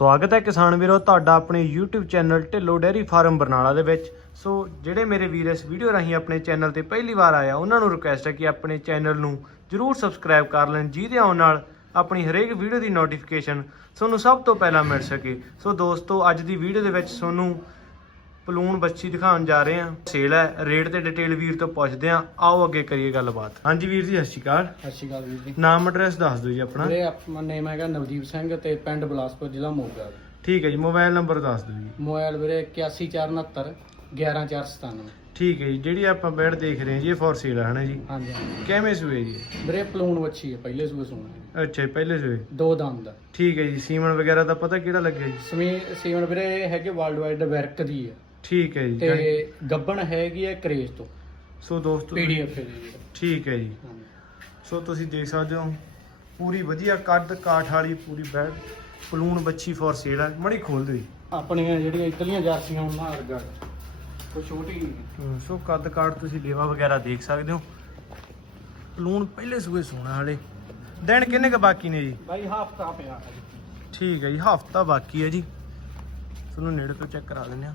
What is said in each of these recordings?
ਸਵਾਗਤ ਹੈ ਕਿਸਾਨ ਵੀਰੋ, ਤੁਹਾਡਾ ਆਪਣੇ YouTube channel Dhillon dairy farm Barnala ਦੇ ਵਿੱਚ। ਸੋ ਜਿਹੜੇ ਮੇਰੇ ਵੀਰ ਇਸ ਵੀਡੀਓ ਰਾਹੀਂ ਆਪਣੇ ਚੈਨਲ ਤੇ ਪਹਿਲੀ ਵਾਰ ਆਇਆ ਉਹਨਾਂ ਨੂੰ ਰਿਕੁਐਸਟ ਹੈ ਕਿ ਆਪਣੇ ਚੈਨਲ ਨੂੰ ਜਰੂਰ ਸਬਸਕ੍ਰਾਈਬ ਕਰ ਲੈਣ, ਜਿਹਦੇ ਆਉਣ ਨਾਲ ਆਪਣੀ ਹਰੇਕ ਵੀਡੀਓ ਦੀ ਨੋਟੀਫਿਕੇਸ਼ਨ ਤੁਹਾਨੂੰ ਸਭ ਤੋਂ ਪਹਿਲਾਂ ਮਿਲ ਸਕੇ। ਸੋ ਦੋਸਤੋ, ਅੱਜ ਦੀ ਵੀਡੀਓ ਦੇ ਵਿੱਚ ਤੁਹਾਨੂੰ ਪਲੂਣ ਬੱਚੀ ਦਿਖਾਉਣ ਜਾ ਰਹੇ ਹਾਂ। ਸੇਲ ਹੈ। ਰੇਟ ਤੇ ਡਿਟੇਲ ਵੀਰ ਤੋਂ ਪੁੱਛਦੇ ਹਾਂ। ਆਓ ਅੱਗੇ ਕਰੀਏ ਗੱਲਬਾਤ। ਹਾਂਜੀ ਵੀਰ ਜੀ ਸਤਿ ਸ਼੍ਰੀ ਅਕਾਲ। ਸਤਿ ਸ਼੍ਰੀ ਅਕਾਲ ਵੀਰ ਜੀ। ਨਾਮ ਐਡਰੈਸ ਦੱਸ ਦਿਓ ਜੀ ਆਪਣਾ। ਵੀਰੇ ਆਪਣਾ ਨੇਮ ਹੈਗਾ ਨਵਦੀਪ ਸਿੰਘ ਤੇ ਪਿੰਡ ਬਲਾਸਪੁਰ ਜ਼ਿਲ੍ਹਾ ਮੋਗਾ। ਠੀਕ ਹੈ ਜੀ ਮੋਬਾਈਲ ਨੰਬਰ ਦੱਸ ਦਿਓ ਜੀ। ਮੋਬਾਈਲ ਵੀਰੇ 8149 11497 ਠੀਕ ਹੈ ਜੀ ਜਿਹੜੀ ਆਪਾਂ ਬੈਡ ਦੇਖ ਰਹੇ ਹਾਂ ਜੀ ਇਹ ਫॉर ਸੇਲ ਹੈ ਨਾ ਜੀ? ਹਾਂਜੀ ਹਾਂਜੀ। ਕਿਵੇਂ ਸੂਏ ਜੀ? ਵੀਰੇ ਪਲੂਣ ਵੱਛੀ ਹੈ ਪਹਿਲੇ ਸੂਏ ਸੋਣਾ ਅੱਛਾ ਜੀ, ਪਹਿਲੇ ਸੂਏ। ਦੋ ਦੰਦ। ਦਾ ਠੀਕ ਹੈ ਜੀ ਸੀਮਨ ਵਗੈਰਾ ਦਾ ਪਤਾ ਕਿਹੜਾ ਲੱਗਿਆ ਜੀ? ਸਮੀ ਸੀਮਨ ਵੀਰੇ ਇਹ ਹੈਗੇ ਵਰਲਡ ਵਾਈਡ ਵਰਕ ਦੀ ਹੈ। ਠੀਕ ਹੈ ਜੀ ਤੇ ਗੱਬਣ ਹੈਗੀ ਹੈ ਕਰੇਜ ਤੋਂ। ਸੋ ਦੋਸਤੋ ਪੀਡੀਐਫ ਦੇ ਠੀਕ ਹੈ ਜੀ। ਹਾਂਜੀ। ਸੋ ਤੁਸੀਂ ਦੇਖ ਸਕਦੇ ਹੋ ਪੂਰੀ ਵਧੀਆ ਕੱਦ ਕਾਠ ਵਾਲੀ ਪੂਰੀ ਬੈਡ ਪਲੂਣ ਬੱਚੀ ਫॉर ਸੇਲ ਹੈ ਮੜੀ ਖੋਲ ਦਿਓ ਜੀ। ਆਪਣੀਆਂ ਜਿਹੜੀਆਂ ਇਧਰਲੀਆਂ ਜਰਸੀਆਂ ਉਹਨਾਂ ਵਰਗਾ ਕੋਈ ਛੋਟੀ ਨਹੀਂ। ਹਮ, ਸੋ ਕੱਦ ਕਾਠ ਤੁਸੀਂ ਲੇਵਾ ਵਗੈਰਾ ਦੇਖ ਸਕਦੇ ਹੋ। ਪਲੂਣ ਪਹਿਲੇ ਸੂਏ ਸੋਣਾ ਹਲੇ। ਦਿਨ ਕਿੰਨੇ ਕ ਬਾਕੀ ਨੇ ਜੀ? ਬਾਈ ਹਫਤਾ ਪਿਆ। ਠੀਕ ਹੈ ਜੀ ਹਫਤਾ ਬਾਕੀ ਹੈ ਜੀ। ਤੁਹਾਨੂੰ ਨੇੜੇ ਤੋਂ ਚੈੱਕ ਕਰਾ ਲੈਂਦੇ ਆ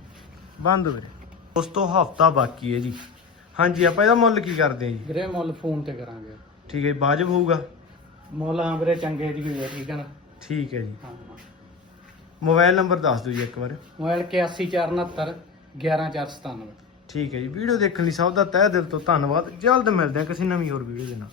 ਬੰਦ ਵੀਰੇ। ਉਸ ਤੋਂ ਹਫਤਾ ਬਾਕੀ ਹੈ ਜੀ। ਹਾਂਜੀ ਆਪਾਂ ਇਹਦਾ ਮੁੱਲ ਕੀ ਕਰਦੇ ਹਾਂ ਜੀ? ਵੀਰੇ ਮੁੱਲ ਫੋਨ ਤੇ ਕਰਾਂਗੇ। ਠੀਕ ਹੈ ਜੀ, ਵਾਜਬ ਹੋਊਗਾ? ਮੁੱਲ ਹਾਂ ਵੀਰੇ ਚੰਗੇ ਦੀ ਹੈ ਠੀਕ ਹੈ ਨਾ? ਠੀਕ ਹੈ ਜੀ। ਹਾਂ। ਮੋਬਾਈਲ ਨੰਬਰ ਦੱਸ ਦਿਓ ਜੀ ਇੱਕ ਵਾਰ। ਮੋਬਾਈਲ 8149 11497 ਠੀਕ ਹੈ ਜੀ ਵੀਡੀਓ ਦੇਖਣ ਲਈ ਸਭ ਦਾ ਤਹਿ ਦਿਲ ਤੋਂ ਧੰਨਵਾਦ। ਜਲਦ ਮਿਲਦੇ ਹਾਂ ਕਿਸੇ ਨਵੀਂ ਹੋਰ ਵੀਡੀਓ ਦੇ ਨਾਲ।